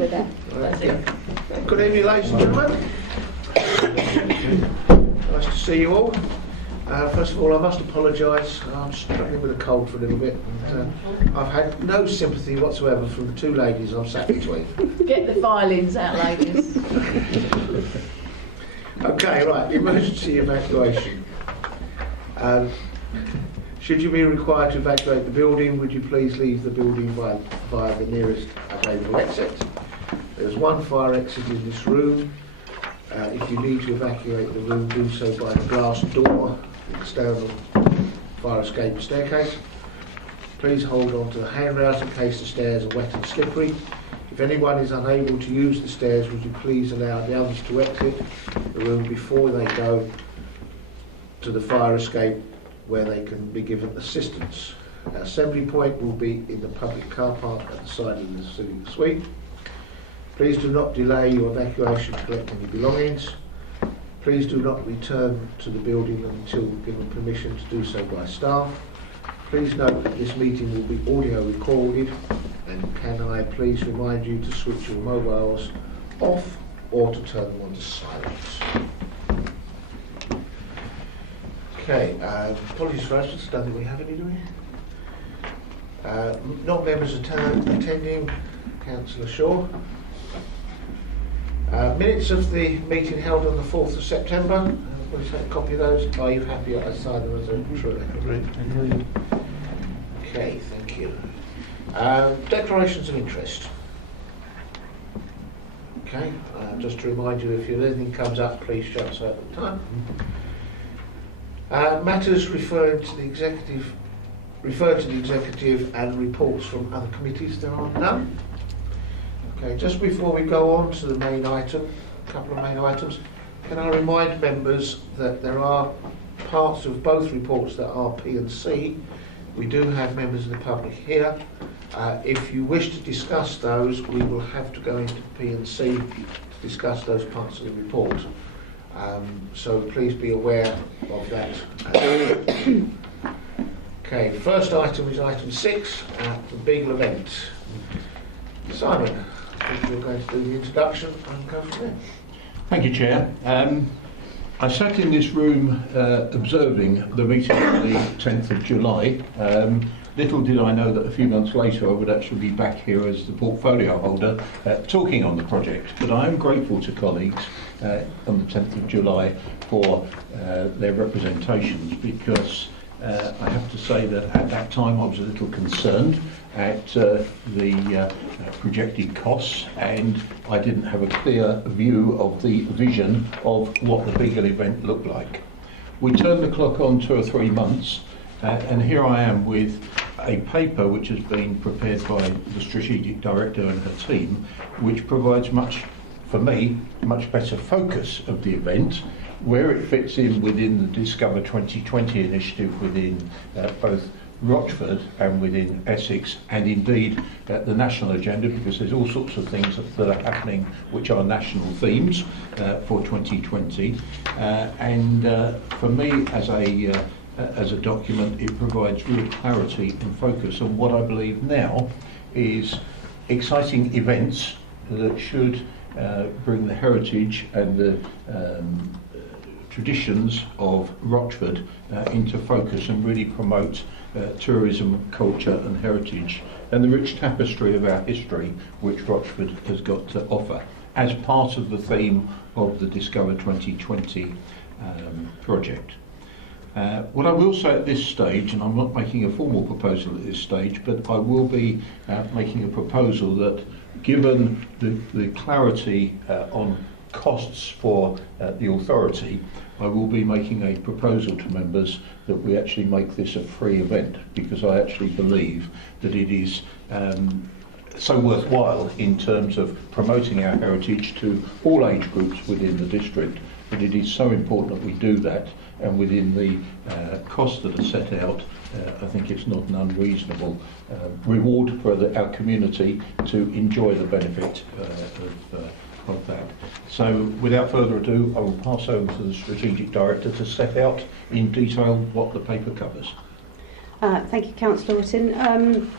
with that. That's it. Good evening, ladies and gentlemen. Nice to see you all. First of all, I must apologise. I'm struggling with a cold for a little bit. And, I've had no sympathy whatsoever from the two ladies I've sat between. Get the violins out, ladies. Okay, right, the emergency evacuation. Should you be required to evacuate the building, would you please leave the building via the nearest available exit? There's one fire exit in this room. If you need to evacuate the room, do so by the glass door, the external fire escape staircase. Please hold on to the handrails in case the stairs are wet and slippery. If anyone is unable to use the stairs, would you please allow the others to exit the room before they go to the fire escape where they can be given assistance. Our assembly point will be in the public car park at the side of the civic suite. Please do not delay your evacuation to collect any belongings. Please do not return to the building until given permission to do so by staff. Please note that this meeting will be audio recorded, and can I please remind you to switch your mobiles off or to turn them on to silence. Okay, apologies first, I don't think we have any, do we? Non-members attending, Councillor Shaw. Minutes of the meeting held on the 4th of September. We'll take a copy of those. Are you happy I sign them as a true record? Okay, thank you. Declarations of interest. Okay, just to remind you, if anything comes up, please shout so at the time. Matters referred to the executive and reports from other committees. There are none. Okay, just before we go on to the main item, a couple of main items, can I remind members that there are parts of both reports that are P&C. We do have members of the public here. If you wish to discuss those, we will have to go into P&C to discuss those parts of the report. So please be aware of that. Okay, the first item is item 6, the Beagle event. Simon, I think you're going to do the introduction and go from there. Thank you, Chair. I sat in this room observing the meeting on the 10th of July. Little did I know that a few months later I would actually be back here as the portfolio holder talking on the project. But I am grateful to colleagues on the 10th of July for their representations, because I have to say that at that time I was a little concerned at the projected costs, and I didn't have a clear view of the vision of what the Beagle event looked like. We turned the clock on 2 or 3 months, and here I am with a paper which has been prepared by the Strategic Director and her team, which provides much better focus of the event, where it fits in within the Discover 2020 initiative within both Rochford and within Essex, and indeed the national agenda, because there's all sorts of things that are happening which are national themes for 2020. And for me, as a document, it provides real clarity and focus on what I believe now is exciting events that should bring the heritage and the traditions of Rochford into focus and really promote tourism, culture and heritage, and the rich tapestry of our history which Rochford has got to offer as part of the theme of the Discover 2020 project. What I will say at this stage, and I'm not making a formal proposal at this stage, but I will be making a proposal that, given the clarity on costs for the authority, I will be making a proposal to members that we actually make this a free event, because I actually believe that it is so worthwhile in terms of promoting our heritage to all age groups within the district, that it is so important that we do that, and within the costs that are set out, I think it's not an unreasonable reward for our community to enjoy the benefit of that. So without further ado, I will pass over to the Strategic Director to set out in detail what the paper covers. Thank you, Councillor Orton.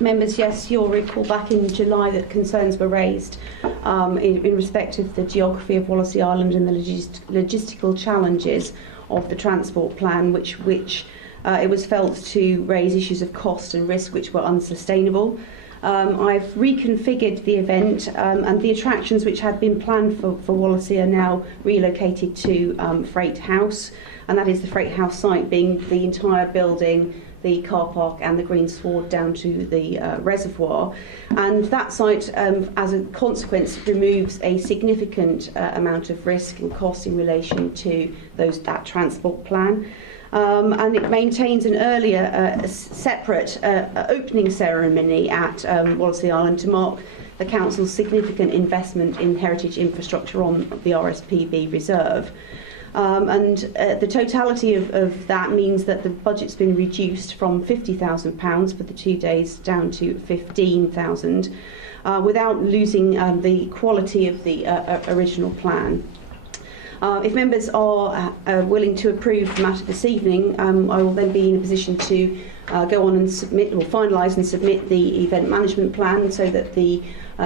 Members, yes, you'll recall back in July that concerns were raised in respect of the geography of Wallasey Island and the logistical challenges of the transport plan, which it was felt to raise issues of cost and risk which were unsustainable. I've reconfigured the event and the attractions which had been planned for Wallasey are now relocated to Freight House, and that is the Freight House site being the entire building, the car park and the green sward down to the reservoir. And that site, as a consequence, removes a significant amount of risk and cost in relation to that transport plan. And it maintains an earlier separate opening ceremony at Wallasey Island to mark the Council's significant investment in heritage infrastructure on the RSPB reserve. And the totality of that means that the budget's been reduced from £50,000 for the 2 days down to £15,000 without losing the quality of the original plan. If members are willing to approve the matter this evening, I will then be in a position to go on and submit or finalise and submit the event management plan so that the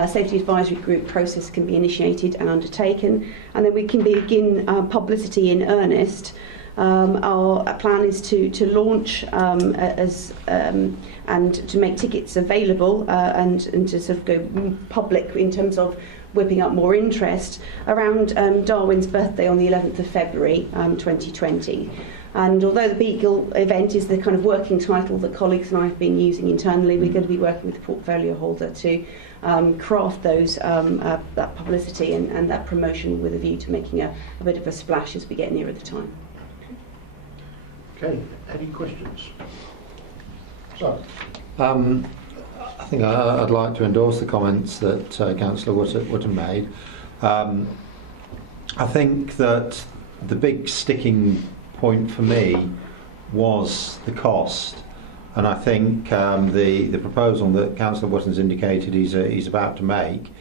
Safety Advisory Group process can be initiated and undertaken, and then we can begin publicity in earnest. Our plan is to launch and to make tickets available and to sort of go public in terms of whipping up more interest around Darwin's birthday on the 11th of February 2020. And although the Beagle event is the kind of working title that colleagues and I have been using internally, we're going to be working with the portfolio holder to craft those that publicity and that promotion with a view to making a bit of a splash as we get nearer the time. Okay, any questions? So, I think I'd like to endorse the comments that Councillor Wootton made. I think that the big sticking point for me was the cost, and I think the proposal that Councillor Wootton's indicated he's about to make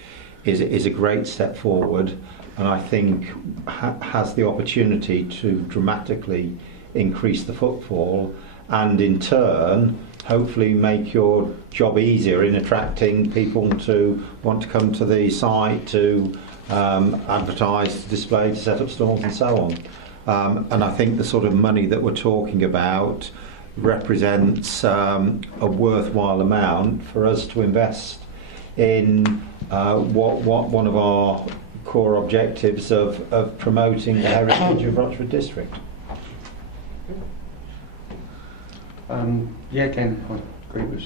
is a great step forward, and I think has the opportunity to dramatically increase the footfall and in turn hopefully make your job easier in attracting people to want to come to the site, to advertise, to display, to set up stalls and so on. And I think the sort of money that we're talking about represents a worthwhile amount for us to invest in what one of our core objectives of promoting the heritage of Rochford District. Yeah, again, I agree with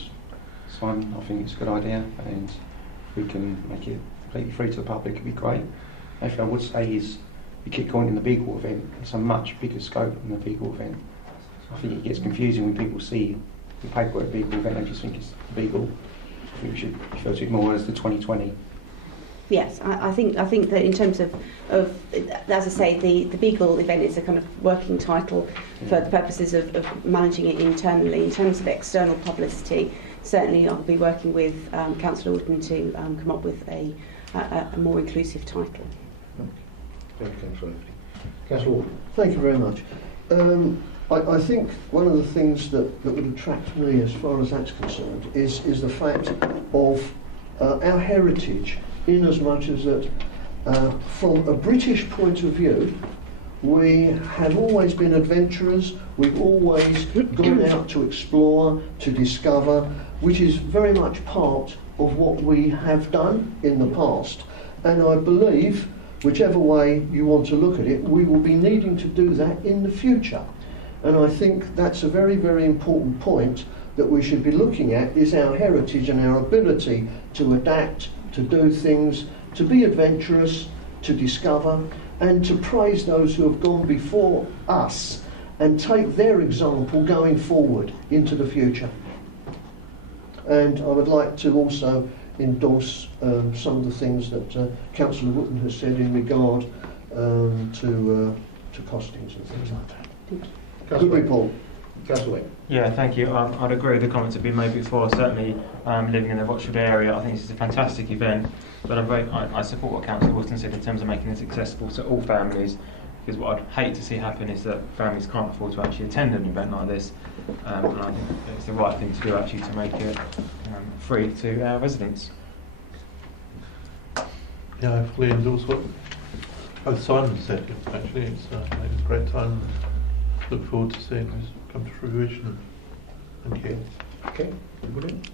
Simon. I think it's a good idea, and if we can make it completely free to the public, it'd be great. Actually, I would say is we keep going in the Beagle event. It's a much bigger scope than the Beagle event. I think it gets confusing when people see the paperwork Beagle event. They just think it's the Beagle. I think we should refer to it more as the 2020. Yes, I think that in terms of as I say, the Beagle event is a kind of working title for the purposes of managing it internally. In terms of external publicity, certainly I'll be working with Councillor Wootton to come up with a more inclusive title. Thank you, Councillor Anthony. Councillor Ward. Thank you very much. I think one of the things that would attract me as far as that's concerned is the fact of our heritage, in as much as that from a British point of view, we have always been adventurers, we've always gone out to explore, to discover, which is very much part of what we have done in the past. And I believe, whichever way you want to look at it, we will be needing to do that in the future. And I think that's a very, very important point that we should be looking at, is our heritage and our ability to adapt, to do things, to be adventurous, to discover, and to praise those who have gone before us and take their example going forward into the future. And I would like to also endorse some of the things that Councillor Wootton has said in regard to costings and things like that. Good report. Councillor Wade. Yeah, thank you. I'd agree with the comments that have been made before. Certainly, living in the Rochford area, I think this is a fantastic event. But I support what Councillor Wootton said in terms of making this accessible to all families. Because what I'd hate to see happen is that families can't afford to actually attend an event like this, and I think it's the right thing to do actually to make it free to our residents. Yeah, I fully endorse what both Simon said. Actually, it's a great time. Look forward to seeing this come to fruition. Thank you. Okay, brilliant.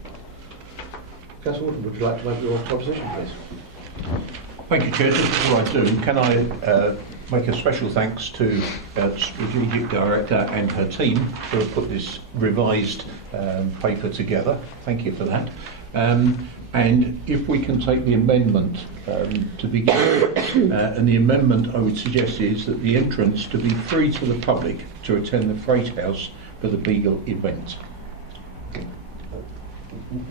Councillor Wharton, would you like to make your proposition, please? Thank you, Chair. Just before I do, can I make a special thanks to Strategic Director and her team who have put this revised paper together. Thank you for that. And if we can take the amendment to begin, and the amendment I would suggest is that the entrance to be free to the public to attend the Freight House for the Beagle event.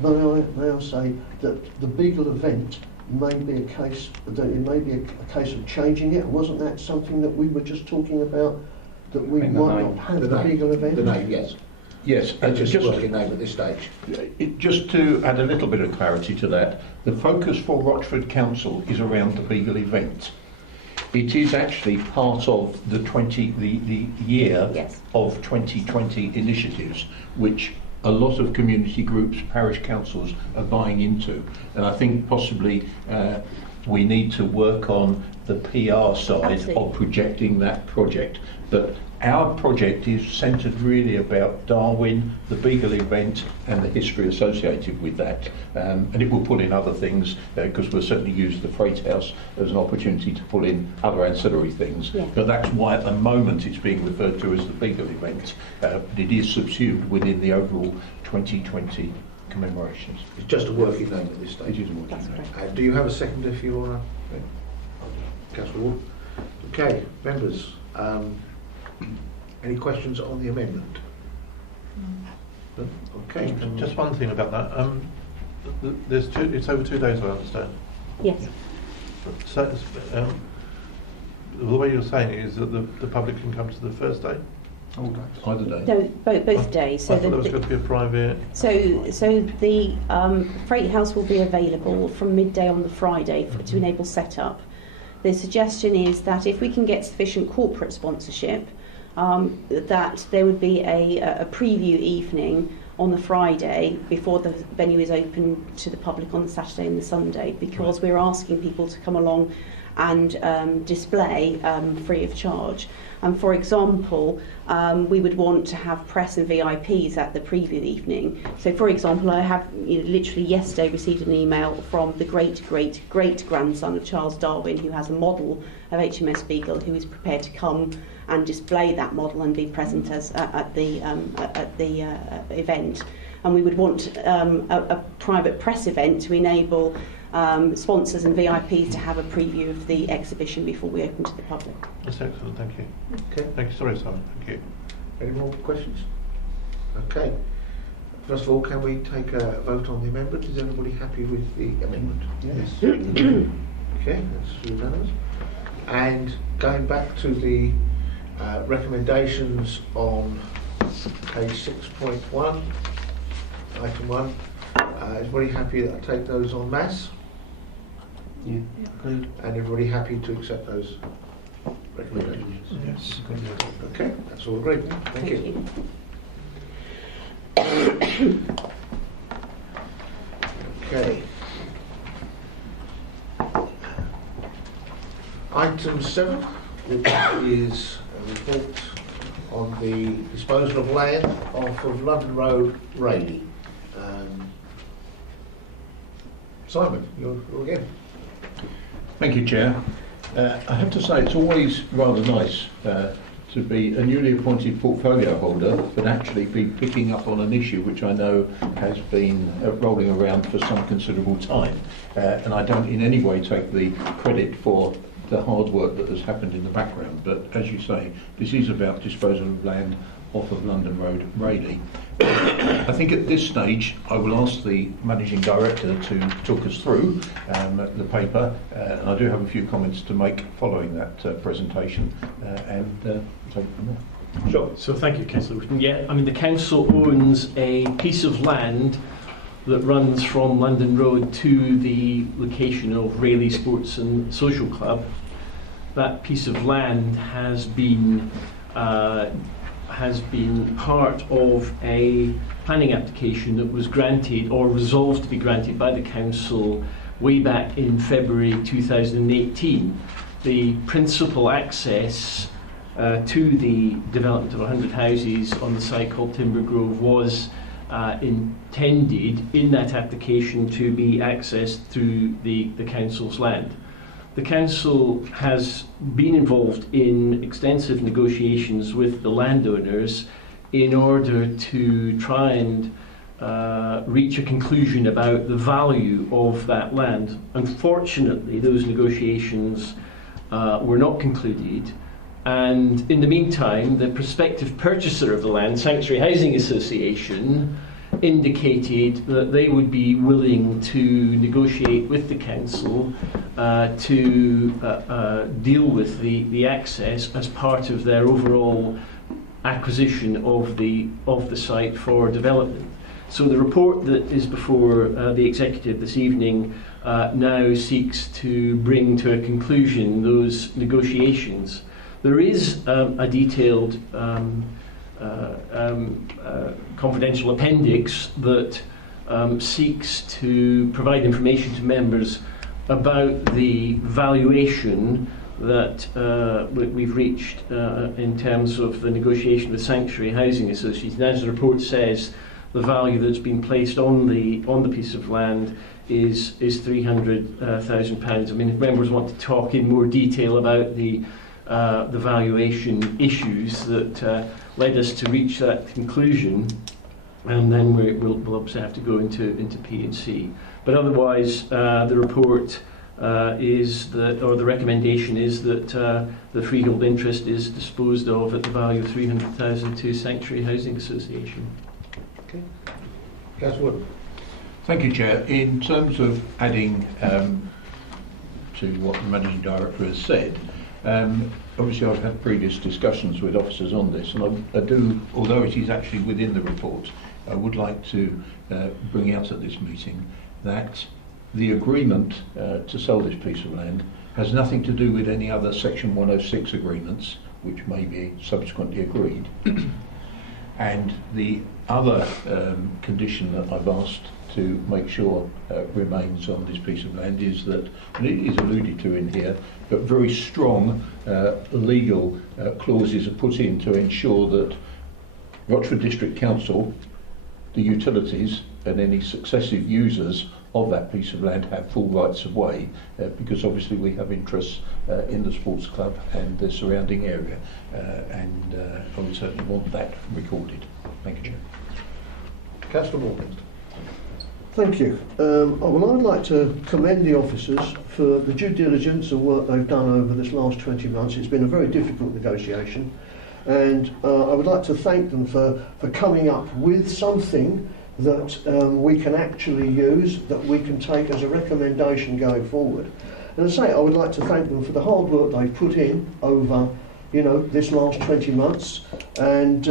May I say that the Beagle event may be a case, that it may be a case of changing it? Wasn't that something that we were just talking about, that we might not have the Beagle event? The name, yes. Yes, It's just a working name at this stage. Just to add a little bit of clarity to that, the focus for Rochford Council is around the Beagle event. It is actually part of the year Yes. of 2020 initiatives, which a lot of community groups, parish councils are buying into. And I think possibly we need to work on the PR side Absolutely. of projecting that project. But our project is centred really about Darwin, the Beagle event and the history associated with that. And it will pull in other things because we'll certainly use the Freight House as an opportunity to pull in other ancillary things. Yeah. But that's why at the moment it's being referred to as the Beagle event. But it is subsumed within the overall 2020 commemorations. It's just a working name at this It stage. is a working That's name. correct. Do you have a seconder for your Councillor Ward? Okay, members, any questions on the amendment? No? Okay. Just one thing about that. It's over 2 days, I understand. Yes. So, the way you're saying it is that the public can come to the first day. Either day. No, both days. I thought it was going to be a private. So the Freight House will be available from midday on the Friday to enable setup. The suggestion is that if we can get sufficient corporate sponsorship, that there would be a preview evening on the Friday before the venue is open to the public on the Saturday and the Sunday, because we're asking people to come along and display free of charge. And for example, we would want to have press and VIPs at the preview evening. So for example, I have literally yesterday received an email from the great-great-great-grandson of Charles Darwin, who has a model of HMS Beagle, who is prepared to come and display that model and be present at the event. And we would want a private press event to enable sponsors and VIPs to have a preview of the exhibition before we open to the public. That's excellent, thank you. Okay. Thank you, sorry, Simon, thank you. Any more questions? Okay. First of all, can we take a vote on the amendment? Is everybody happy with the amendment? Yes. Okay, that's unanimous. And going back to the recommendations on page 6.1, item 1, is everybody happy that I take those en masse? Yeah. And everybody happy to accept those recommendations? Yes. Okay, that's all agreed. Thank you. Okay. Item 7, which is a report on the disposal of land off of London Road, Rayleigh. Simon, you're again. Thank you, Chair. I have to say it's always rather nice to be a newly appointed portfolio holder, but actually be picking up on an issue which I know has been rolling around for some considerable time. And I don't in any way take the credit for the hard work that has happened in the background. But as you say, this is about disposal of land off of London Road, Rayleigh. I think at this stage I will ask the Managing Director to talk us through the paper, and I do have a few comments to make following that presentation, and take it from there. Sure. So thank you, Councillor Wooten. Yeah, I mean the council owns a piece of land that runs from London Road to the location of Rayleigh Sports and Social Club. that piece of land has been part of a planning application that was granted or resolved to be granted by the council way back in February 2018. The principal access to the development of 100 houses on the site called Timber Grove was intended in that application to be accessed through the council's land. The council has been involved in extensive negotiations with the landowners in order to try and reach a conclusion about the value of that land. Unfortunately, those negotiations were not concluded, and in the meantime, the prospective purchaser of the land, Sanctuary Housing Association, indicated that they would be willing to negotiate with the council to deal with the access as part of their overall acquisition of the site for development. So the report that is before the executive this evening now seeks to bring to a conclusion those negotiations. There is a detailed confidential appendix that seeks to provide information to members about the valuation that we've reached in terms of the negotiation with Sanctuary Housing Association. As the report says, the value that's been placed on the piece of land is £300,000. I mean, if members want to talk in more detail about the valuation issues that led us to reach that conclusion, and then we'll obviously have to go into P&C. But otherwise, the report is that, or the recommendation is that the freehold interest is disposed of at the value of £300,000 to Sanctuary Housing Association. Okay. Councillor Wood. Thank you, Chair. In terms of adding to what the Managing Director has said, obviously I've had previous discussions with officers on this, and I do, although it is actually within the report, I would like to bring out at this meeting that the agreement to sell this piece of land has nothing to do with any other Section 106 agreements, which may be subsequently agreed. And the other condition that I've asked to make sure remains on this piece of land is that, and it is alluded to in here, but very strong legal clauses are put in to ensure that Rochford District Council, the utilities and any successive users of that piece of land have full rights of way, because obviously we have interests in the sports club and the surrounding area, and I would certainly want that recorded. Thank you, Chair. Councillor Morgan. Thank you. Well, I'd like to commend the officers for the due diligence and work they've done over this last 20 months. It's been a very difficult negotiation, and I would like to thank them for coming up with something that we can actually use, that we can take as a recommendation going forward. And as I say, I would like to thank them for the hard work they've put in over, this last 20 months, and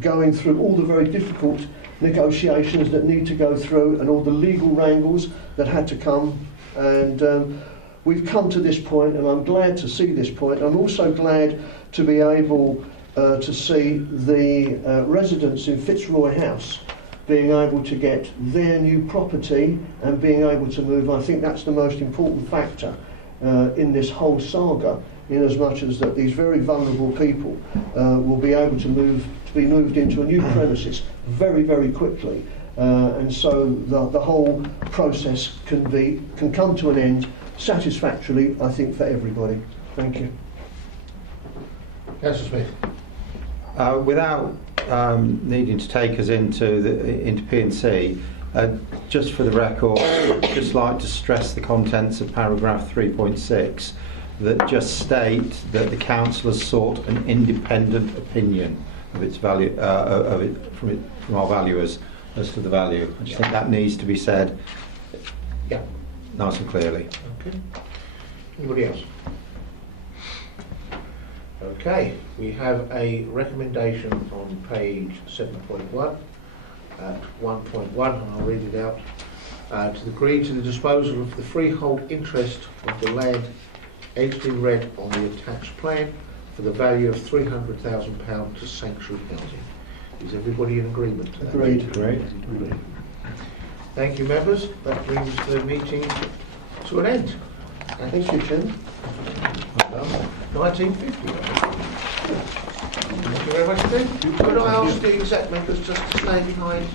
going through all the very difficult negotiations that need to go through and all the legal wrangles that had to come, and we've come to this point, and I'm glad to see this point. I'm also glad to be able to see the residents in Fitzroy House being able to get their new property and being able to move. I think that's the most important factor in this whole saga, in as much as that these very vulnerable people will be able to be moved into a new premises very, very quickly, and so the whole process can come to an end satisfactorily, I think, for everybody. Thank you. Councillor Smith. Without needing to take us into P&C, just for the record, I'd just like to stress the contents of paragraph 3.6 that just state that the council has sought an independent opinion of its value, from our valuers as to the value. I just think that needs to be said nice and clearly. Okay. Anybody else? Okay, we have a recommendation on page 7.1 at 1.1, and I'll read it out. To agree to the disposal of the freehold interest of the land edged in red on the attached plan, for the value of £300,000 to Sanctuary Housing. Is everybody in agreement to that? Agreed. Agreed. Thank you, members. That brings the meeting to an end. Thank you, Chairman. 1950. Thank you very much indeed. Could I ask the exec members just to stay behind